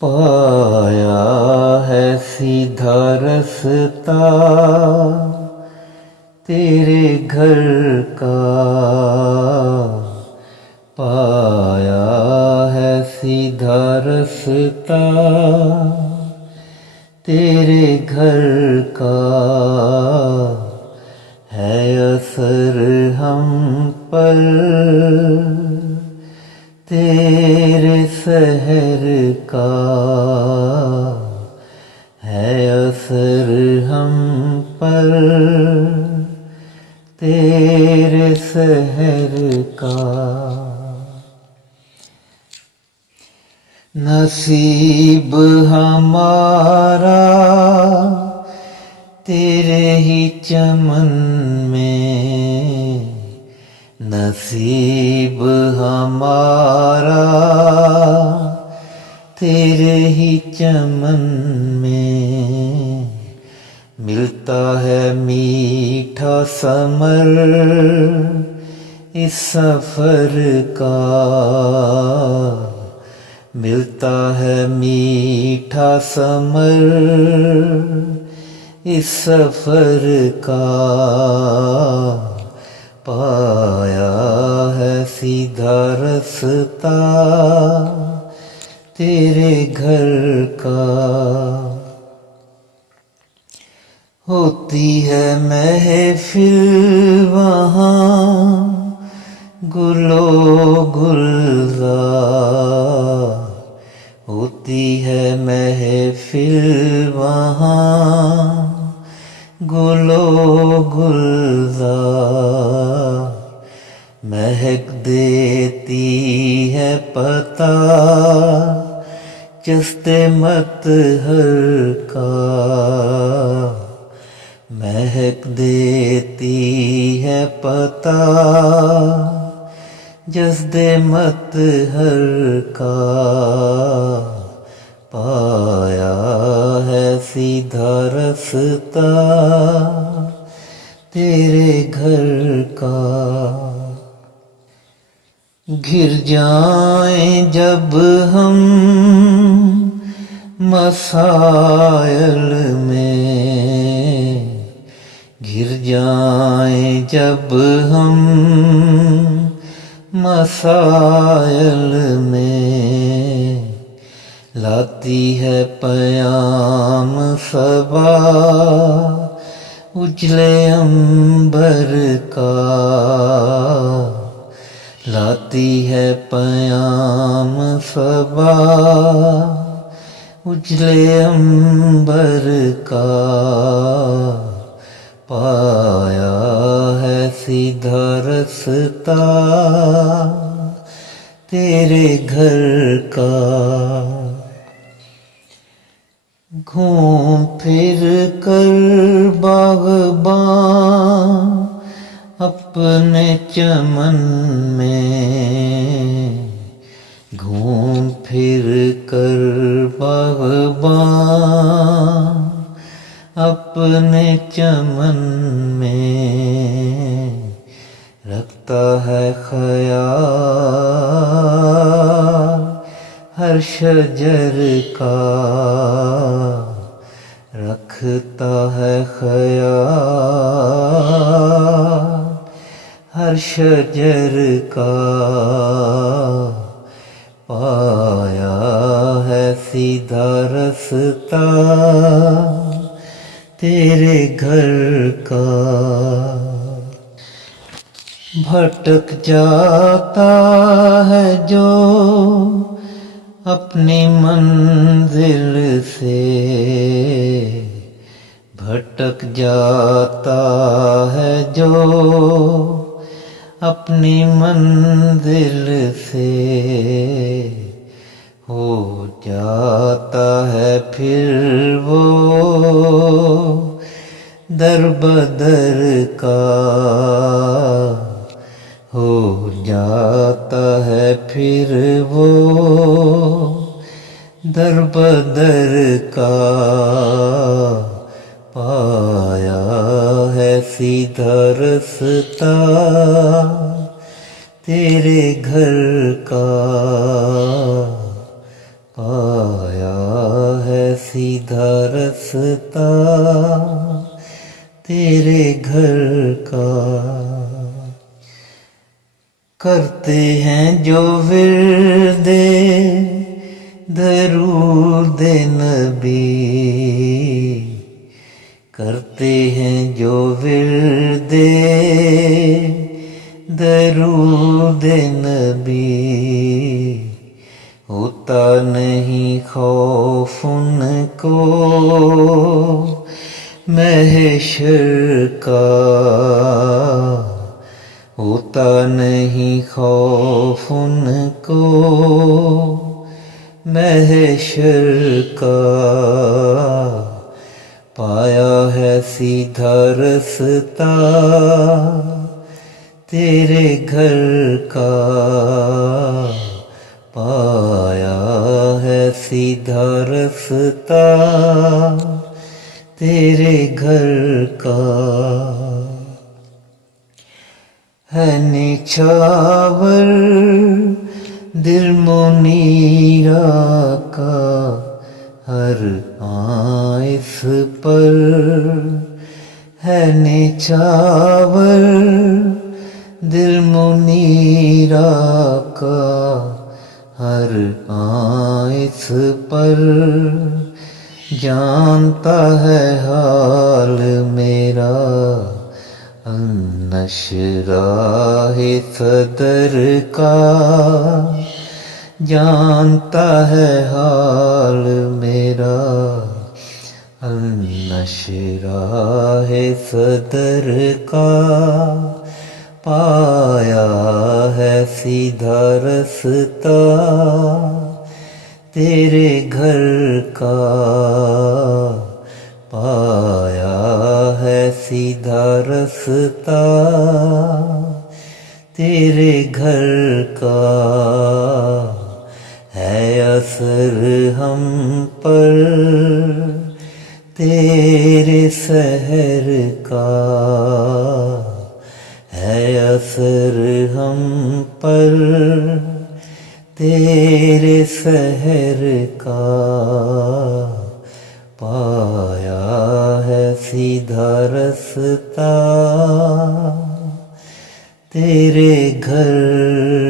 पाया है सीधा रास्ता तेरे घर का, पाया है सीधा रास्ता तेरे घर का, है असर हम पर तेरे शहर का, है असर हम पर तेरे शहर का। नसीब हमारा तेरे ही चमन में, नसीब हमारा तेरे ही चमन में, मिलता है मीठा समर इस सफर का, मिलता है मीठा समर इस सफर का, पाया है सीधा रास्ता तेरे घर का। होती है महफिल वहाँ गुलो गुलजार, होती है महफिल वहाँ गुलो गुलजार, महक देती है पता चस्ते मतहर का, महक देती है पता जस्दे मतहर का, पाया है सीधा रास्ता तेरे घर का। घिर जाएं जब हम मसायल में, घिर जाएं जब हम मसायल में, लाती है पयाम सबा उजले अंबर का, लाती है पयाम सबा उजले अंबर का, पाया है सीधा रास्ता तेरे घर का। घूम फिर कर बाग़बान अपने चमन में, घूम फिर कर बाग़बान अपने चमन में, रखता है ख्याल हर शजर का, रखता है ख्याल हर शजर का, पाया है सीधा रास्ता तेरे घर का। भटक जाता है जो अपनी मंजिल से, भटक जाता है जो अपनी मंजिल से, हो जाता है फिर वो दर बदर का, हो जाता है फिर वो दर बदर का, पाया है सीधा रास्ता तेरे घर का। पाया है सीधा रास्ता तेरे घर का। करते हैं जो विरदे दरूद नबी, करते हैं जो विरदे दरूद नबी, होता नहीं खौफ उनको महशर का, होता नहीं खौफ उनको महशर का। पाया है सीधा रास्ता तेरे घर का, पाया है सीधा रास्ता तेरे घर का। है निछावर दिल मुनीरा का हर आइस पर, है निछावर दिल मुनीरा का हर आइस पर, जानता है हाल मेरा नशराहे सदर का, जानता है हाल मेरा नशराहे सदर का। पाया है सीधा रास्ता तेरे घर का, पाया है सीधा रास्ता तेरे घर का। है असर हम पर तेरे सहर का, है असर हम पर तेरे सहर का। पाया है सीधा रास्ता तेरे घर